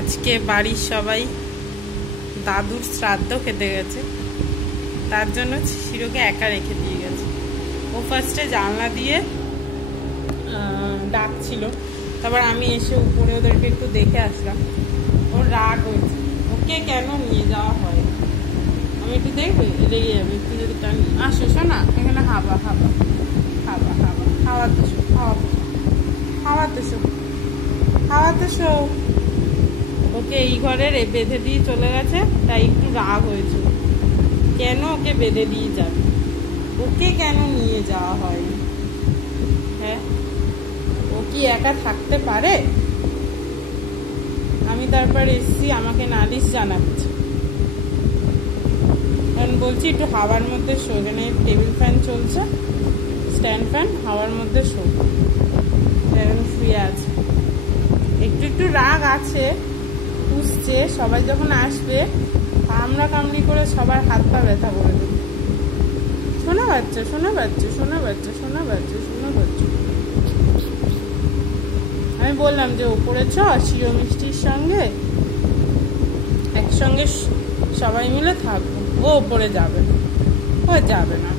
আজকে বাড়ির সবাই দাদুর শ্রাদ্ধ খেতে গেছে, তার জন্য শিরোকে একা রেখে দিয়ে গেছে। ও ফার্স্টে জানলা দিয়ে ডাকছিল, তারপর আমি এসে উপরে ওদেরকে একটু দেখে আসলাম। ওর রাগ হয়েছে, ওকে কেন নিয়ে যাওয়া হয়। আমি একটু দেখবে লেগে যাবে, একটু যদি টানি। আসো শোনা, এখানে হাবা হাবা হাবা হাবা খাওয়াতে শো, খাওয়াতে শো, খাওয়াতে শো। ওকে এই ঘরের বেঁধে দিয়ে চলে গেছে, তাই একটু রাগ হয়েছে। কেন ওকে বেঁধে দিয়ে যাবে, ওকে কেন নিয়ে যাওয়া হয়? হ্যাঁ, ও কি একা থাকতে পারে? আমি তারপর এসছি, আমাকে নালিশ জানাচ্ছে, কারণ বলছি একটু হাওয়ার মধ্যে শো। এখানে টেবিল ফ্যান চলছে, স্ট্যান্ড ফ্যান, হাওয়ার মধ্যে শো। এখন শুয়ে আছে, একটু একটু রাগ আছে, পুষছে। সবাই যখন আসবে কামড়া কামড়ি করে সবার হাত পা ব্যথা করে দেবে। শোনা বাচ্চা, শোনা বাচ্চা, শোনা বাচ্চা, শোনা বাচ্চা, শোনা বাচ্চা। আমি বললাম যে ওপরে চ, শিরো মিষ্টির সঙ্গে একসঙ্গে সবাই মিলে থাকবো। ও ওপরে যাবে, ও যাবে না।